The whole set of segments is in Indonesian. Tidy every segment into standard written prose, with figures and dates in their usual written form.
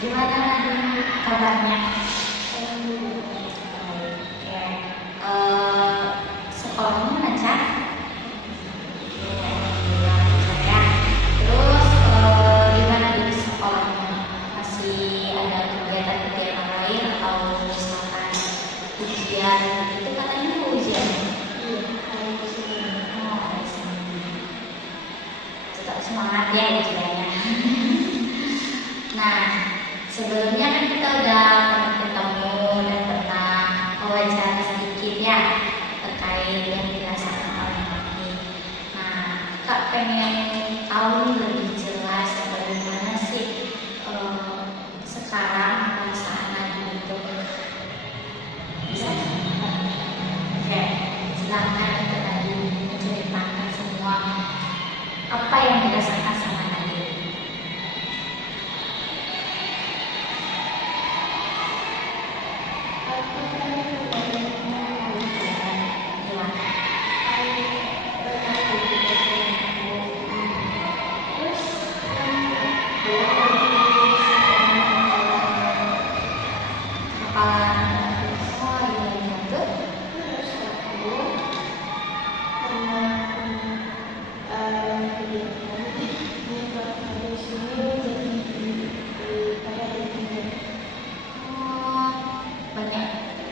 Gimana kabarnya? Ya, sekolahnya lancar? Ya. Terus gimana di sekolahnya? Masih ada kegiatan-kegiatan lain atau misalkan ujian? Itu katanya ujian. Tetap semangat ya ujiannya. Nah, sebelumnya kan kita udah pernah ketemu dan pernah wawancara sedikit ya terkait yang dirasakan oleh Maki. Nah, Kak pengen tahu lebih jelas bagaimana sih sekarang perasaan Nadi itu. Bisa? Oke, silakan untuk Nadi menceritakan semua apa yang dirasakan sama Nadi.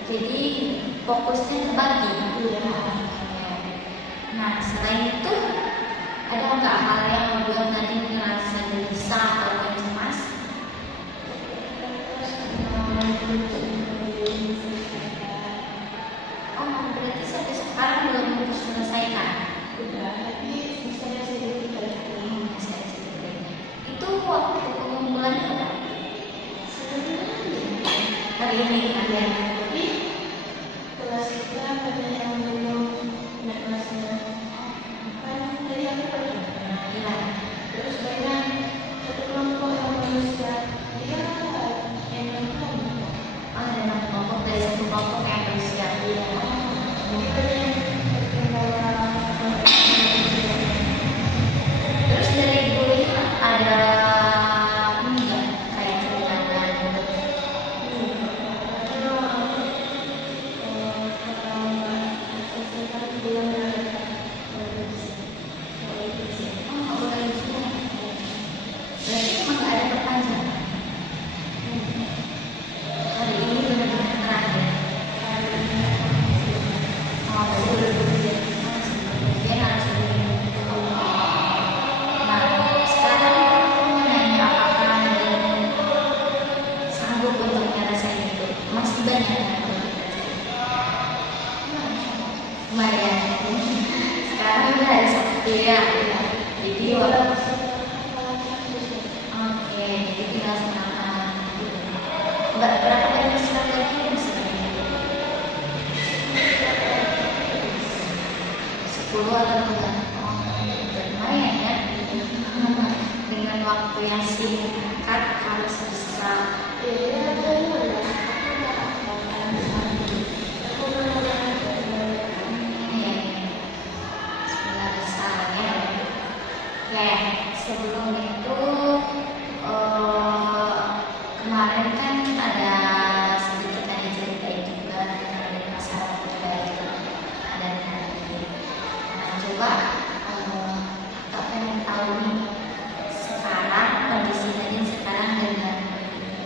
Jadi fokusnya terbagi. Nah, selain itu ada nggak hal yang membuat Nadine ngerasa gelisah atau cemas? Oh, berarti sampai sekarang belum terselesaikan. Itu waktu pengumpulannya apa? Hari ini ada. Sekarang udah ada satu ya. Jadi oke, jadi tinggal semangat. Berapa banyak surat lagi yang bisa 10 atau enggak? Lumayan ya. Dengan waktu yang singkat harus bisa. Sebelum itu kemarin kan ada sedikit tadi ceritain juga dari masalah pribadi dan hari. Nah, coba Kak pengen tahu nih sekarang kondisi Nadine sekarang dengan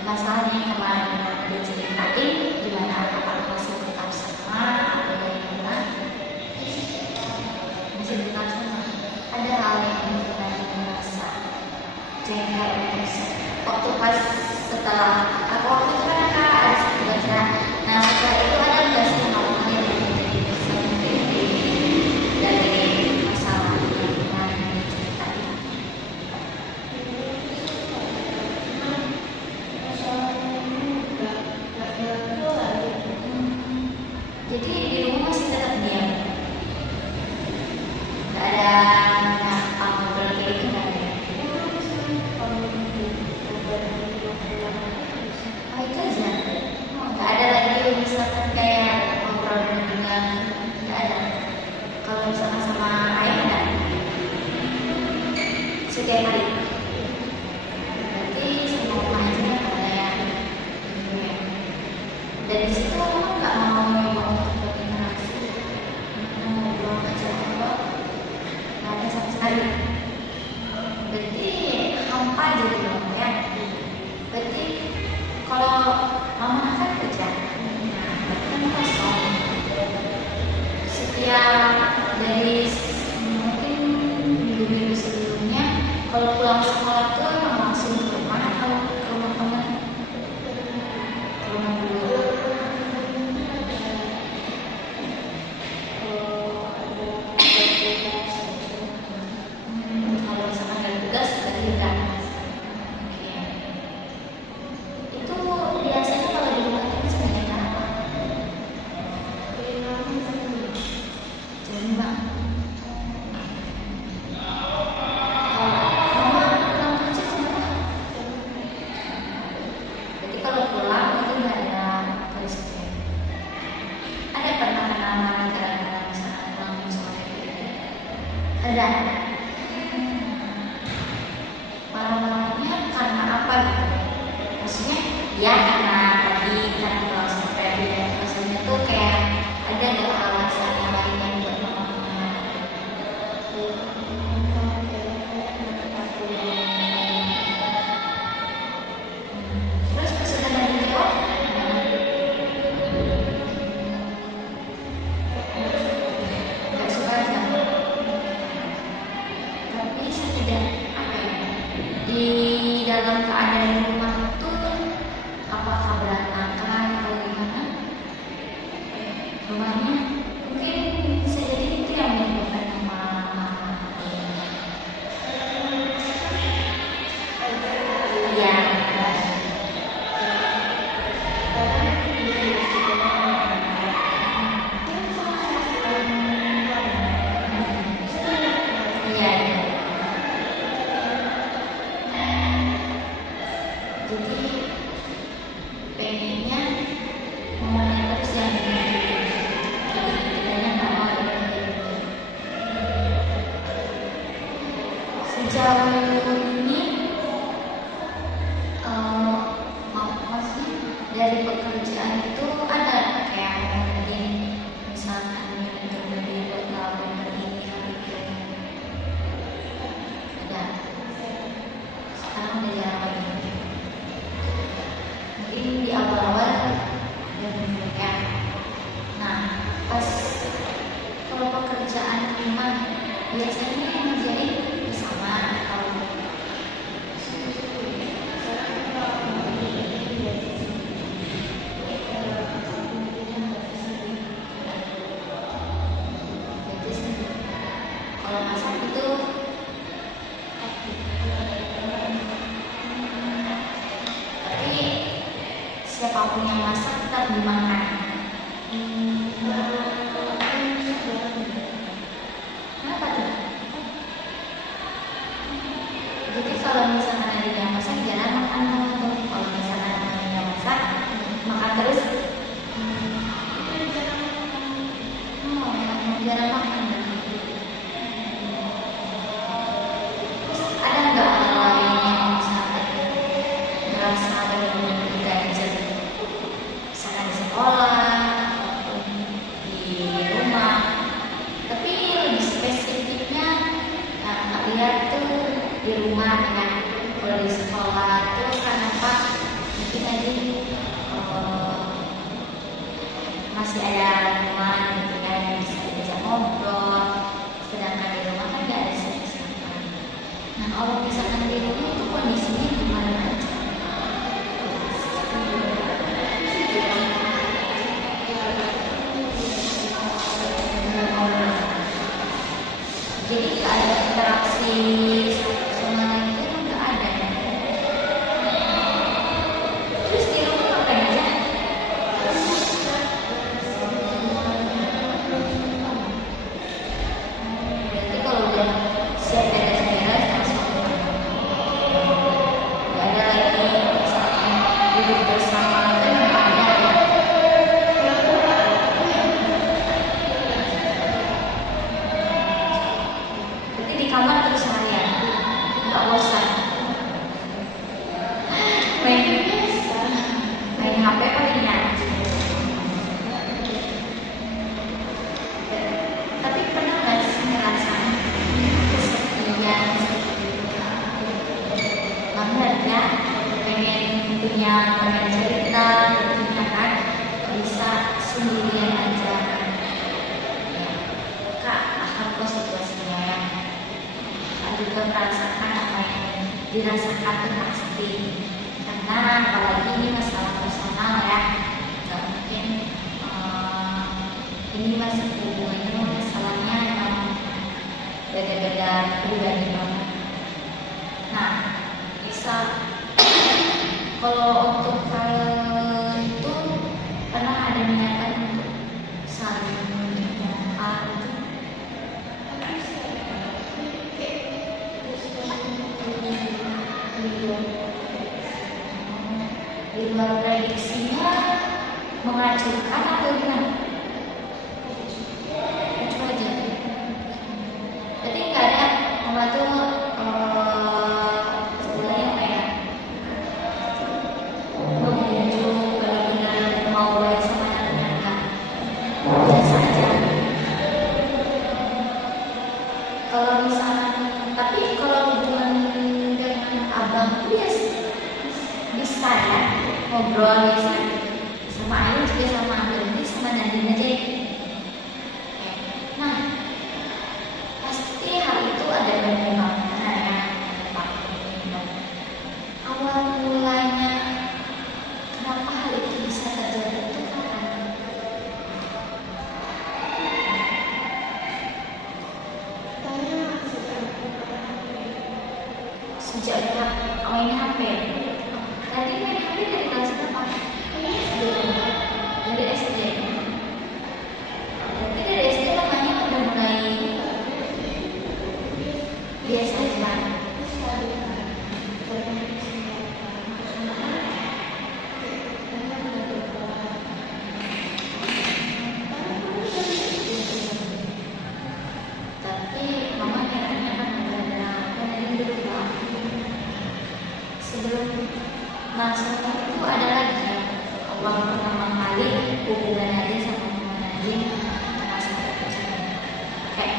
masalahnya yang kemarin udah ceritain gimana, apakah masih tetap sama atau bagaimana? Masih tetap sama. Ada hal yang waktu pas setelah aku waktu itu kan ada satu baca. Nah, setelah itu ada nggak sih hal-hal yang menjadi dari masalah yang kemarin diceritain? Jadi di rumah masih tetap diam, nggak ada ngobrol kayak gitu kan? Nggak ada lagi misalkan kayak ngobrol dengan nggak ada. Kalau misalkan sama ayah ada setiap hari. Berarti sama rumah aja ada Ada. Marah-marahnya karena apa gitu? Maksudnya ya karena tadi kan kalau sampai bilang maksudnya tuh kayak ada nggak alasan yang lain yang buat mama marah? Terus maksudnya dari jawab nggak suka aja. Tapi setidak apa ya, di dalam keadaan rumah tuh apakah berantakan atau gimana rumahnya, mungkin bisa jadi itu yang menyebabkan mama ya. Iya, jadi pengennya ngomongnya terus yang kitanya nggak mau gitu. Sejauh ini maksudnya dari pekerjaan itu ada kayak mungkin misalkan yang lebih buat lawan ini gitu. Ada. Sekarang udah jarang lagi. Mungkin di awal-awal ada bener. Nah, pas kalau pekerjaan rumah biasanya yang ngerjain bersama atau kalau masak itu tapi siapapun yang masak tetap dimakan. Kenapa tuh? Jadi kalau misalkan ada yang masak jangan makan tuh. Kalau misalkan ada yang masak makan terus. Jarang makan. Ada nggak hal lain yang misalkan merasa benar-benar diganjel, misalkan di sekolah ataupun di rumah, tapi lebih spesifiknya yang lihat tuh di rumah kan. Kalau di sekolah tuh kenapa mungkin tadi masih ada teman gitu kan yang bisa diajak ngobrol, sedangkan di rumah kan nggak ada siapa-siapa. Nah, kalau misalkan di rumah itu kondisinya gimana aja? Jadi nggak ada interaksi sama lain itu nggak ada ya. Terus di rumah ngapain aja? Berarti kalau udah siap beres-beres langsung nggak ada lagi misalkan duduk bersama itu nggak ada ya. Berarti di kamar terus harian nggak bosan main main HP paling ya. Tapi pernah nggak sih ngerasa kesepian banget ya, pengen punya banyak cerita gitu kan, bisa sendirian aja. Kak, akan kok situasinya ya. Kak juga merasakan apa yang dirasakan tuh pasti. Karena apalagi ini masalah personal ya, nggak mungkin ini masih hubungannya masalahnya emang beda-beda pribadi banget. Nah, bisa kalau untuk hal itu pernah ada niatan untuk saling doa gitu. Di luar prediksinya mengacurkan atau gimana? Itu aja. Berarti nggak ada ngobrol biasa sama Ayu juga sama berarti sama Nadine aja ya. Nah, pasti hal itu ada penyebabnya ya. Awal mulanya kenapa hal itu bisa terjadi itu kapan? Sejak main HP. Tadi main HP dari kelas berapa? Dari SD. Berarti dari SD namanya udah mulai biasa aja. Tapi mama kayaknya kan ada yang dulu sebelum setelah itu ada lagi awal pertama kali hubungan Nadine sama mama Nadine sampai pacaran. Kayak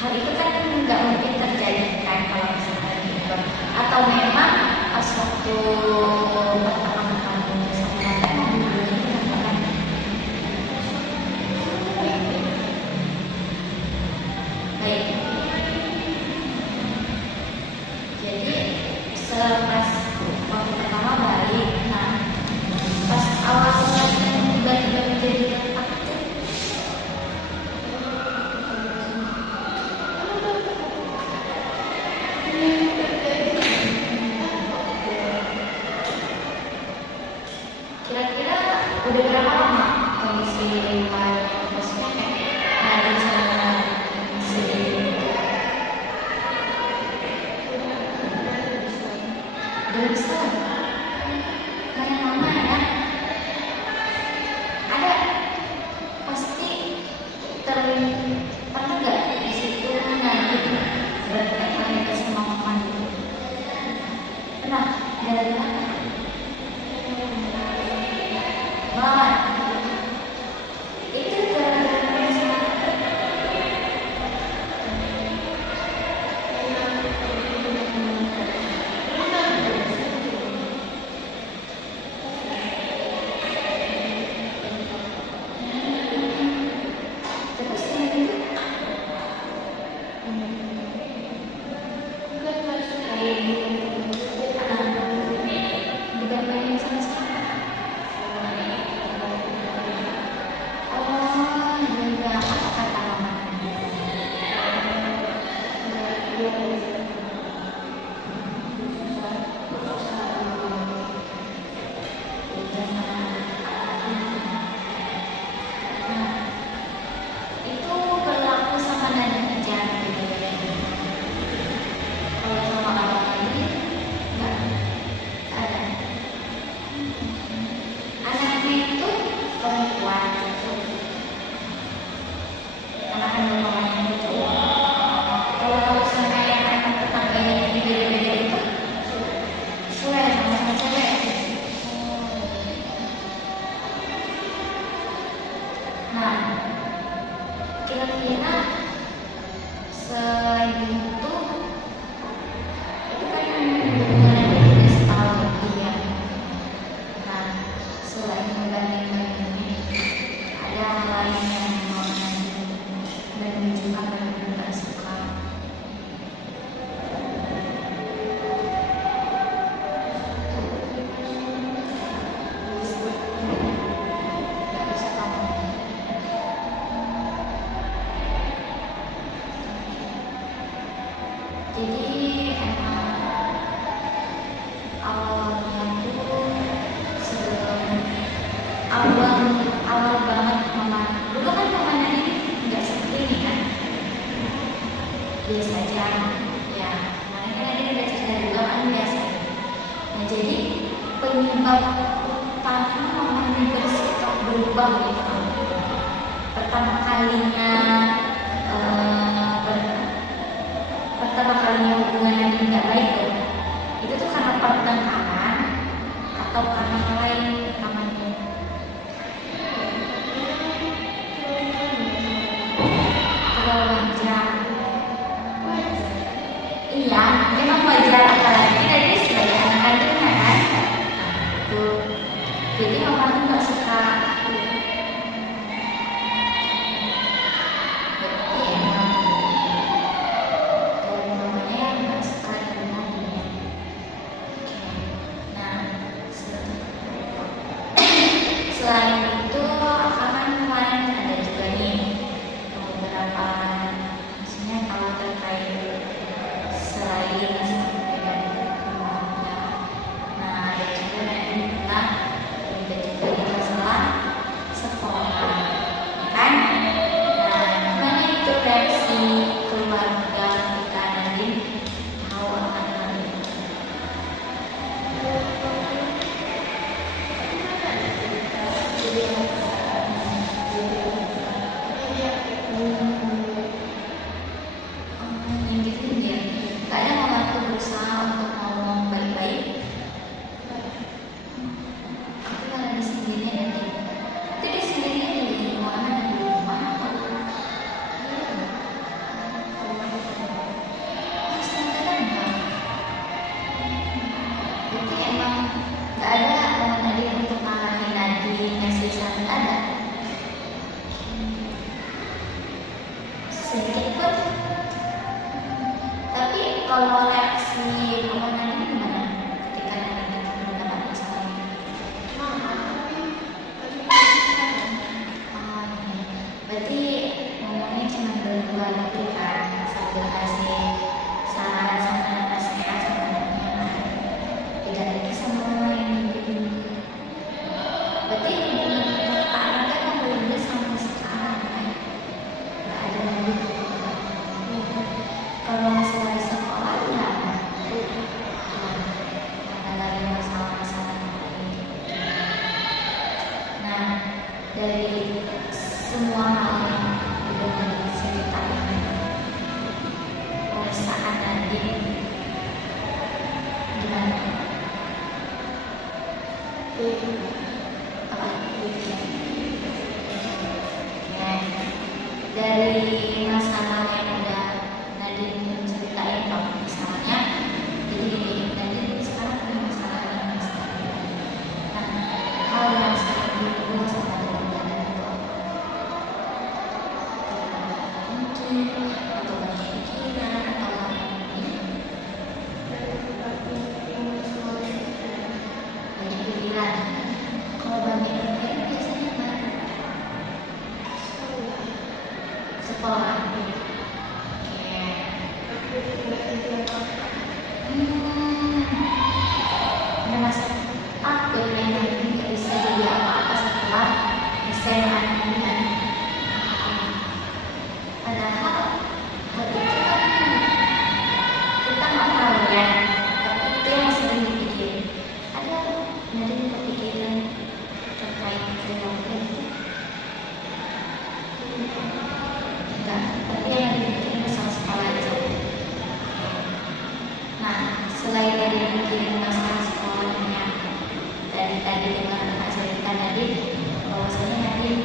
hal itu kan nggak mungkin terjadi kan kalau misalnya gitu. Atau memang pas waktu pertama kali sama Nadine kan baik. Jadi pas waktu pertama balik, nah pas awalnya tiba-tiba menjadi retak kira-kira udah berapa lama kondisi maksudnya kayak Nadine sama si udah bisa kayak mama ya, ada pasti pernah nggak di situ Nadine bertanya sama mama dulu, pernah gara-gara mama itu gara-gara sama terus ini digambarin sama siapa? Oh iya, apa kata mama? Itu berlaku sama Nadine aja gitu. Kalau sama orang lain nggak ada. Anaknya itu perempuan, anak kandung mamanya itu cowok. Kalau sama yang anak tetangganya yang beda-beda itu sesuai sama cewek. Nah, kira-kira selain itu kan hubungannya udah setahun lebih ya. Nah, selain membanding-bandingin ini, ada hal lain yang mau dan menunjukkan benar-benar nggak suka. Nggak bisa kamu. Jadi emang awalnya tuh sebelum awal banget mama dulu kan mamanya ini nggak seperti ini kan, biasa aja ya. Kemarin kan ada udah cerita juga kan biasa. Nah jadi penyebab utama mamanya bersikap berubah gitu pertama kalinya hubungan yang tidak baik tuh, itu tuh karena pertengkaran atau karena hal lain namanya. Terlalu wajar. Iya, memang wajar apalagi dari sebagai anak kandungnya kan. berarti emang nggak ada omongan tadi untuk ngalahin Nadine yang sisa ada sedikit pun. Tapi kalau reaksi omongan Nadine gimana ketika Nadine mendapat masalah ini? Berarti ngomongnya cuma berdua gitu kan, sambil kasih saran sama nasihat sebenarnya tidak lagi sama orang lain gitu. Berarti Pak Rangga kan belum sampai sekarang kan, nggak ada lagi gitu. Kalau masalah di sekolah ya ada lagi masalah-masalah lain. Nah, dari semua hal yang udah diceritain perasaan Nadine gimana? Apa? Nah, dari masalah yang udah Nadine ceritain, kalau misalnya jadi Nadine sekarang punya masalah yang sekarang. Nah, hal yang sekarang itu sama dengan itu atau banyak pikiran atau banyak pikiran. Kalau banyak pikiran biasanya mana? Sekolah. Ada masa takut yang nggak bisa jadi apa-apa setelah SMA ini. Padahal hal itu kan kita nggak tahu ya, tapi itu yang sering dipikirin. Ada Nadine kepikiran terkait dengan itu? Enggak, tapi yang dipikirin masalah sekolah aja. Nah, selain dari mikirin masalah sekolahnya, dari tadi dengar cerita Nadine, bahwasanya Nadine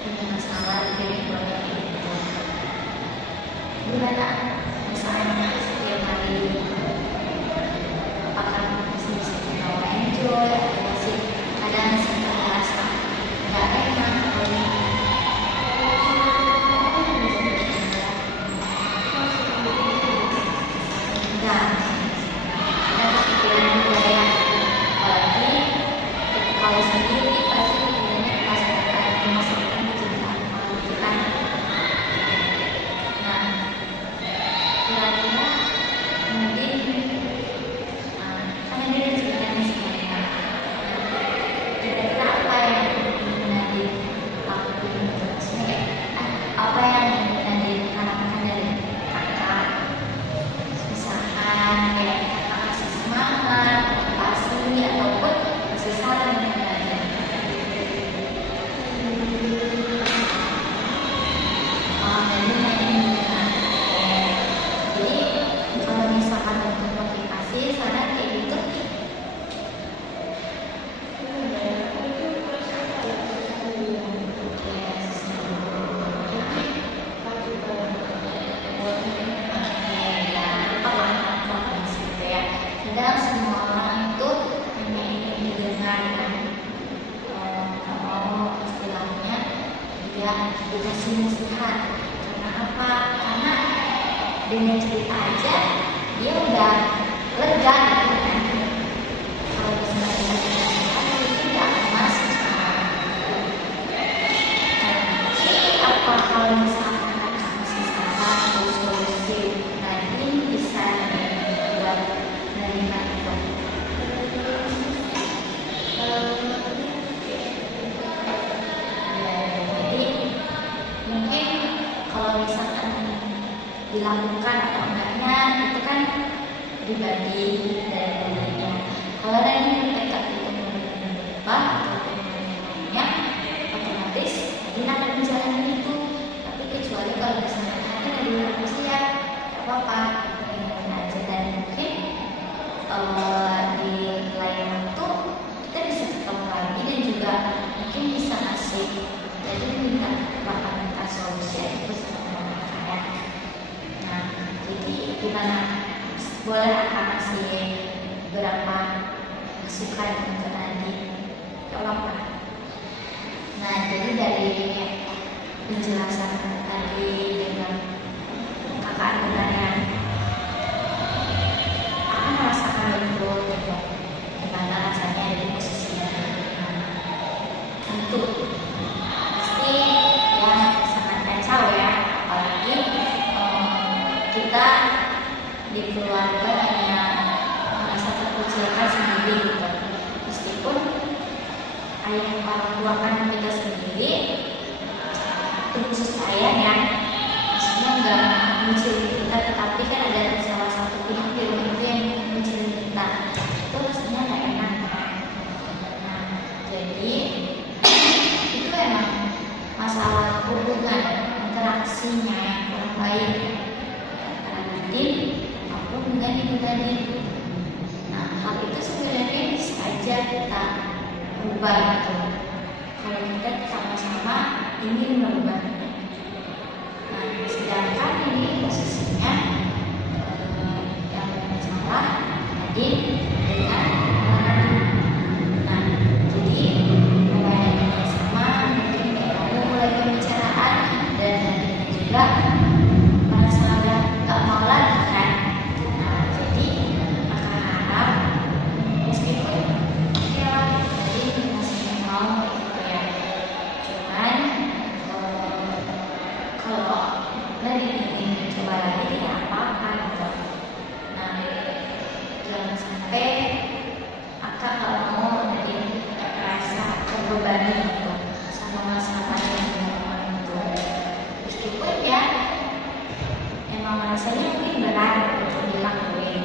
punya masalah dari keluarga itu. Gimana misalnya setiap hari, apakah masih bisa kita enjoy atau masih merasa nggak enak enggak ada kepikiran juga ya, apalagi kalau sendiri pasti pikirannya masa depan mencintai gitu kan. Nah, kira-kira mungkin kan Nadine ceritanya semuanya. Kira-kira apa yang Nadine lakuin, maksudnya apa yang Nadine harapkan dari kakak, misalkan kayak kakak kasih semangat, motivasi ataupun kasih saran ke Nadine. Jadi kalau misalkan untuk motivasi saran kayak gitu, kadang semua orang itu hanya ingin didengar kan, kalau istilahnya dia dikasih nasihat. Karena apa? Karena dengan cerita aja dia udah lega gitu kan. Kalau misalnya dikasih nasihat mungkin dia akan masuk sekarang. Tapi apa kalau misalkan kakak masih salah atau solusi Nadine bisa buat menerima itu? Jadi mungkin kalau misalkan dilakukan atau enggaknya itu kan pribadi dari dirinya. Kalau dari tekad itu berubah atau menerima, otomatis dia akan menjalani itu. Tapi kecuali kalau misalnya hati dari manusia, tidak apa-apa, ingin aja. Dan mungkin di lain waktu kita bisa ketemu lagi dan juga mungkin bisa ngasih, jadi bakal minta solusi itu sama mereka ya. Nah, jadi gimana? Boleh akan kasih beberapa masukan untuk Nadine. Gak apa-apa. Nah, jadi dari penjelasan tadi dengan kakak adegan, aku merasakan betul gitu gimana rasanya ada di posisi Nadine. Tentu pasti ya sangat kacau ya, apalagi kita di keluarga hanya merasa terkucilkan sendiri gitu. Meskipun ayah orang tua kan kita sendiri, itu khusus ayah ya, maksudnya nggak mencuri kita, tetapi kan ada salah satu pihak di rumah itu yang mencuri kita, itu rasanya nggak enak kan. Nah, jadi itu emang masalah hubungan interaksinya yang kurang baik antara Nadine maupun dengan ibu Nadine. Nah, hal itu sebenarnya bisa aja kita ubah gitu kalau kita sama-sama ingin merubahnya. Nah, sedangkan ini posisinya yang bermasalah Nadine dengan Nadine. Nah, jadi pemainannya sama, mungkin kayak kamu mulai pembicaraan dan Nadine juga merasa gak mau lagi kan. Nah, jadi maka harap meskipun ya Nadine masih mau gitu ya, cuman kalau Nadine ingin mencoba lagi tidak apa-apa gitu. Nah, jangan sampai akak kalau mau Nadine merasa terbebani gitu sama masalah yang dilakukan itu. Meskipun ya emang rasanya mungkin berat untuk dilakuin,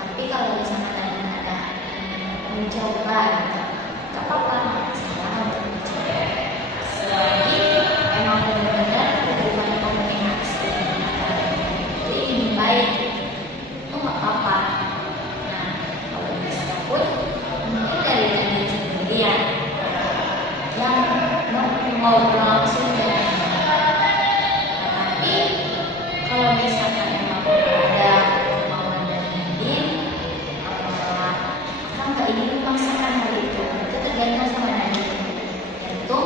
tapi kalau misalnya Nadine ada mencoba gitu, gak apa-apa, masalah untuk mencoba. Selagi emang benar-benar hubungan komunikasi itu ingin baik, itu gak apa-apa. Nah, kalau bisa pun mungkin dari Nadine sendiri ya yang mau langsung dengan tapi kalau misalkan emang ada kemauan dari Nadine, kan nggak ingin memaksakan hal itu tergantung sama Nadine, yaitu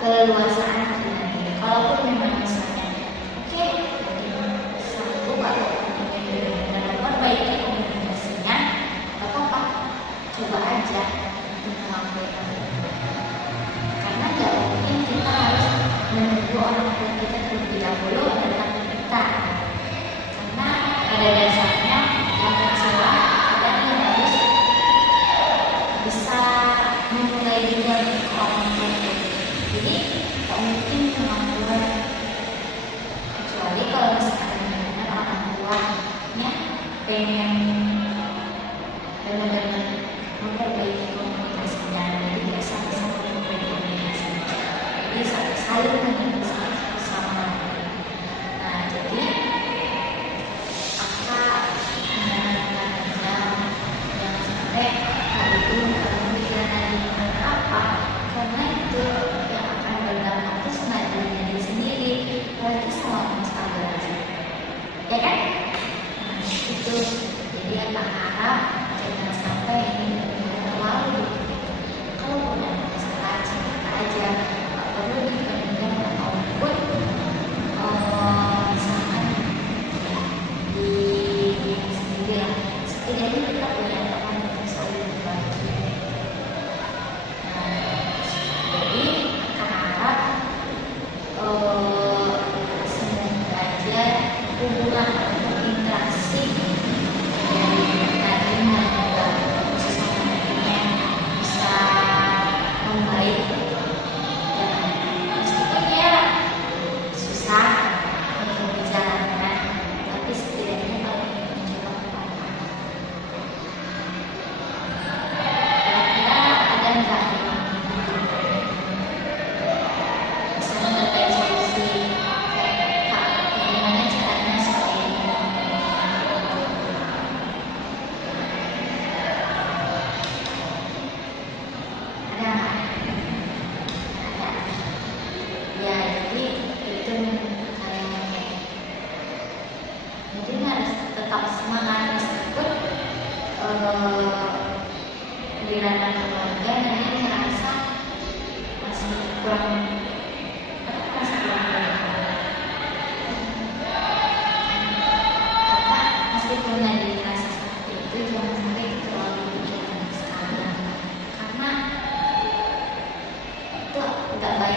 keleluasaan dari Nadine. Kalaupun memang misalnya oke, Nadine satu kalau ingin benar-benar memperbaiki komunikasinya, nggak apa-apa, coba aja untuk melakukan hal itu. Karena nggak mungkin kita harus menunggu orang tua kita terlebih dahulu datang ke kita, karena pada dasarnya yang tercela adalah yang harus bisa memulai dengan orang tua itu. Jadi nggak mungkin kemampuan, kecuali kalau misalkan benar-benar orang tuanya pengen benar-benar memperbaiki komunikasinya, jadi nggak sama-sama memperbaiki komunikasinya, jadi saling mengerti bersama. Nah, jadi akak menyarankan aja jangan sampai hal itu memperhatikan Nadine. Apa? Karena itu yang akan berdampak itu sama diri sendiri, berarti sama Mas Abel, ya kan? Nah, itu jadi akak harap jangan sampai ini terlalu. Kalau udah ada masalah cerita aja, nggak perlu dipendam ataupun misalkan ya di sendiri lah. Setidaknya kita punya teman yang saling berbagi. Nah, jadi akak harap semoga aja hubungan atau interaksi dari Nadine dan juga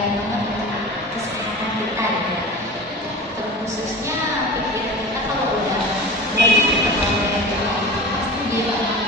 baik banget untuk kesehatan kita ya. Terkhususnya pikiran kita kalau udah pasti dia